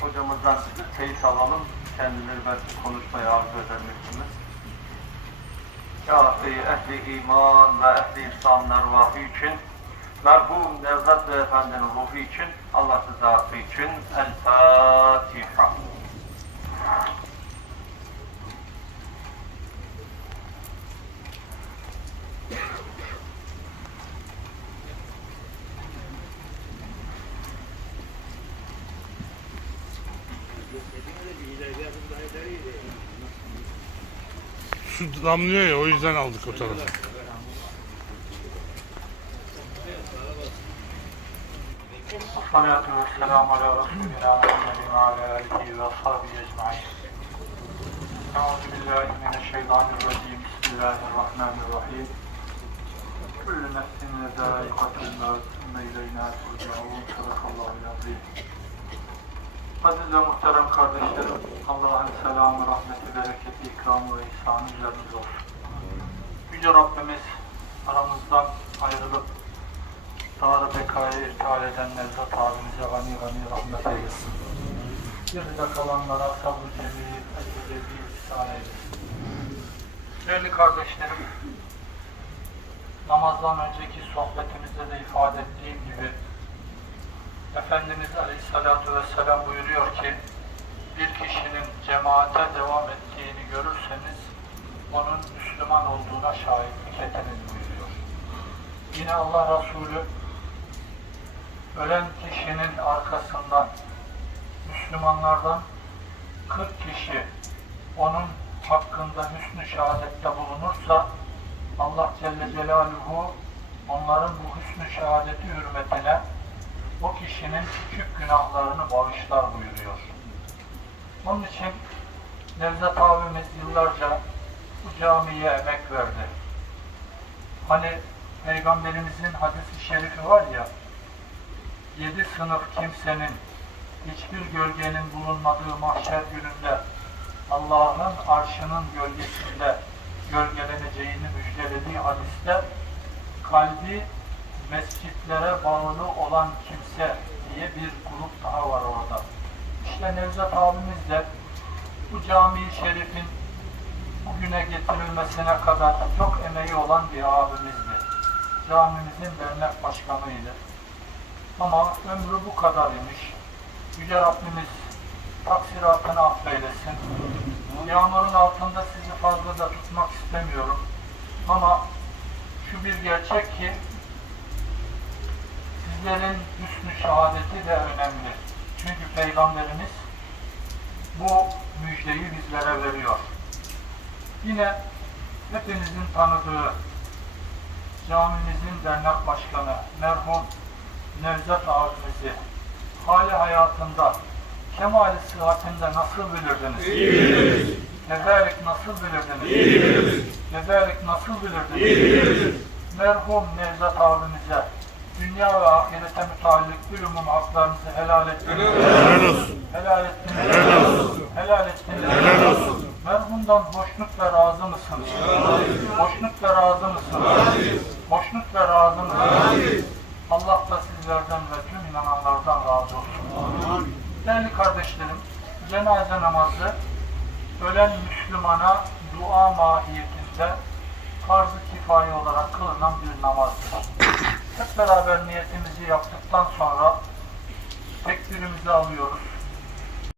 hocamızdan teyit alalım. Kendileri belki konuşmaya arzu eder misiniz? Ya ehli iman ve ehli İslam'ın ervahı için merhum Nevzat Beyefendi'nin ruhu için Allah rızası için El Fatiha. Su damlıyor ya o yüzden aldık o mineşşeytanirracim. Bismillahirrahmanirrahim. Kullu nefsin zâikatul mevt. Sümme ileyna. Sadakallahu azim. Aziz ve muhterem kardeşlerim, Allah'ın selamı, rahmeti, bereketi, ikramı ve ihsanı üzerinize olsun. Yüce Rabbimiz aramızdan ayrılıp Dağda bekaya irtihal eden Nevzat abimize gani gani rahmet eylesin. Geride kalanlara sabır cemil, ecri cemil ihsan eylesin. Değerli kardeşlerim, namazdan önceki sohbetimizde de ifade ettiğim gibi Efendimiz Aleyhisselatü Vesselam buyuruyor ki bir kişinin cemaate devam ettiğini görürseniz onun Müslüman olduğuna şahitlik ediniz buyuruyor. Yine Allah Resulü ölen kişinin arkasından Müslümanlardan 40 kişi onun hakkında hüsnü şehadette bulunursa Allah Celle Celaluhu onların bu hüsnü şehadeti hürmetine o kişinin küçük günahlarını bağışlar buyuruyor. Onun için Nevzat abimiz yıllarca bu camiye emek verdi. Hani Peygamberimizin hadisi şerifi var ya, yedi sınıf kimsenin hiçbir gölgenin bulunmadığı mahşer gününde Allah'ın arşının gölgesinde gölgeleneceğini müjdelediği hadiste kalbi mescitlere bağlı olan kimse diye bir grup daha var orada. İşte Nevzat abimiz de bu cami-i şerifin bugüne getirilmesine kadar çok emeği olan bir abimizdi. Camimizin dernek başkanıydı. Ama ömrü bu kadar imiş. Yüce Rabbimiz taksiratını affeylesin. Yağmurun altında sizi fazla da tutmak istemiyorum. Ama şu bir gerçek ki sizlerin hüsnü şehadeti de önemli. Çünkü Peygamberimiz bu müjdeyi bizlere veriyor. Yine hepinizin tanıdığı camimizin dernek başkanı merhum Nevzat abimizi hali hayatında kemali sıhhatinde nasıl bilirdiniz? İyi biliriz. Nasıl bilirdiniz? İyi biliriz. Nasıl bilirdiniz? İyi biliriz. Merhum Nevzat abimize dünya ve ahirete müteallik bir umum haklarınızı helal ettiniz. Helal olsun. Helal ettiniz. Helal olsun. Helal ettiniz. Helal olsun. Merhumdan hoşnut ve razı mısınız? Hoşnut ve razı mısınız? Hoşnut ve razı mısınız? Allah da sizlerden ve tüm inananlardan razı olsun. Değerli kardeşlerim, cenaze namazı ölen Müslümana dua mahiyetinde farz-ı kifaye olarak kılınan bir namazdır. Hep beraber niyetimizi yaptıktan sonra tekbirimizi alıyoruz.